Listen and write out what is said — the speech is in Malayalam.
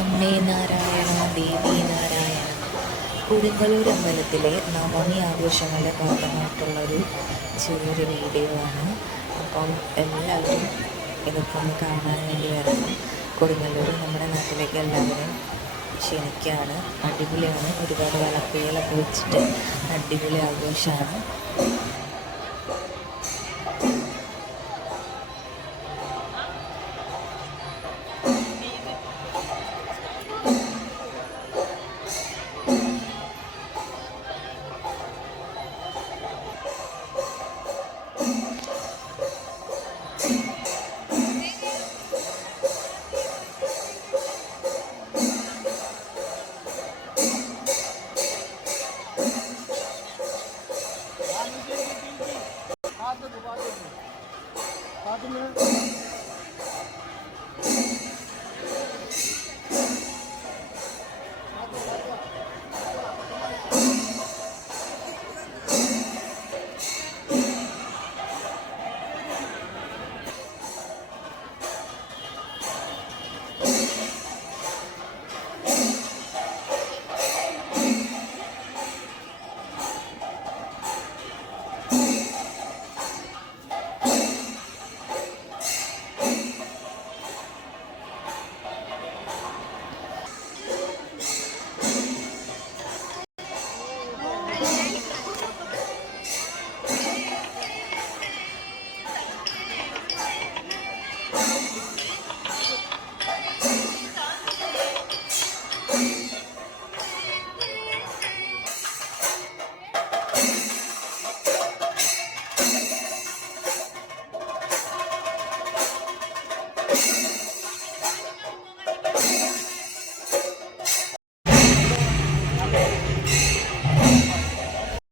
അമ്മേ നാരായണ, ദേവി നാരായണ. കൊടുങ്ങല്ലൂർ അമ്പലത്തിലെ നവമി ആഘോഷങ്ങളുടെ ഭാഗമായിട്ടുള്ളൊരു ചെറിയൊരു വീഡിയോ ആണ്. അപ്പം എല്ലാവരും ഇതൊക്കെ ഒന്ന് കാണാൻ വേണ്ടി വരണം. കൊടുങ്ങല്ലൂർ നമ്മുടെ നാട്ടിലേക്ക് എല്ലാവരും ക്ഷണിക്കുകയാണ്. അടിപൊളിയാണ്. ഒരുപാട് വിളക്കുകളൊക്കെ വെച്ചിട്ട് അടിപൊളി ആഘോഷമാണ്.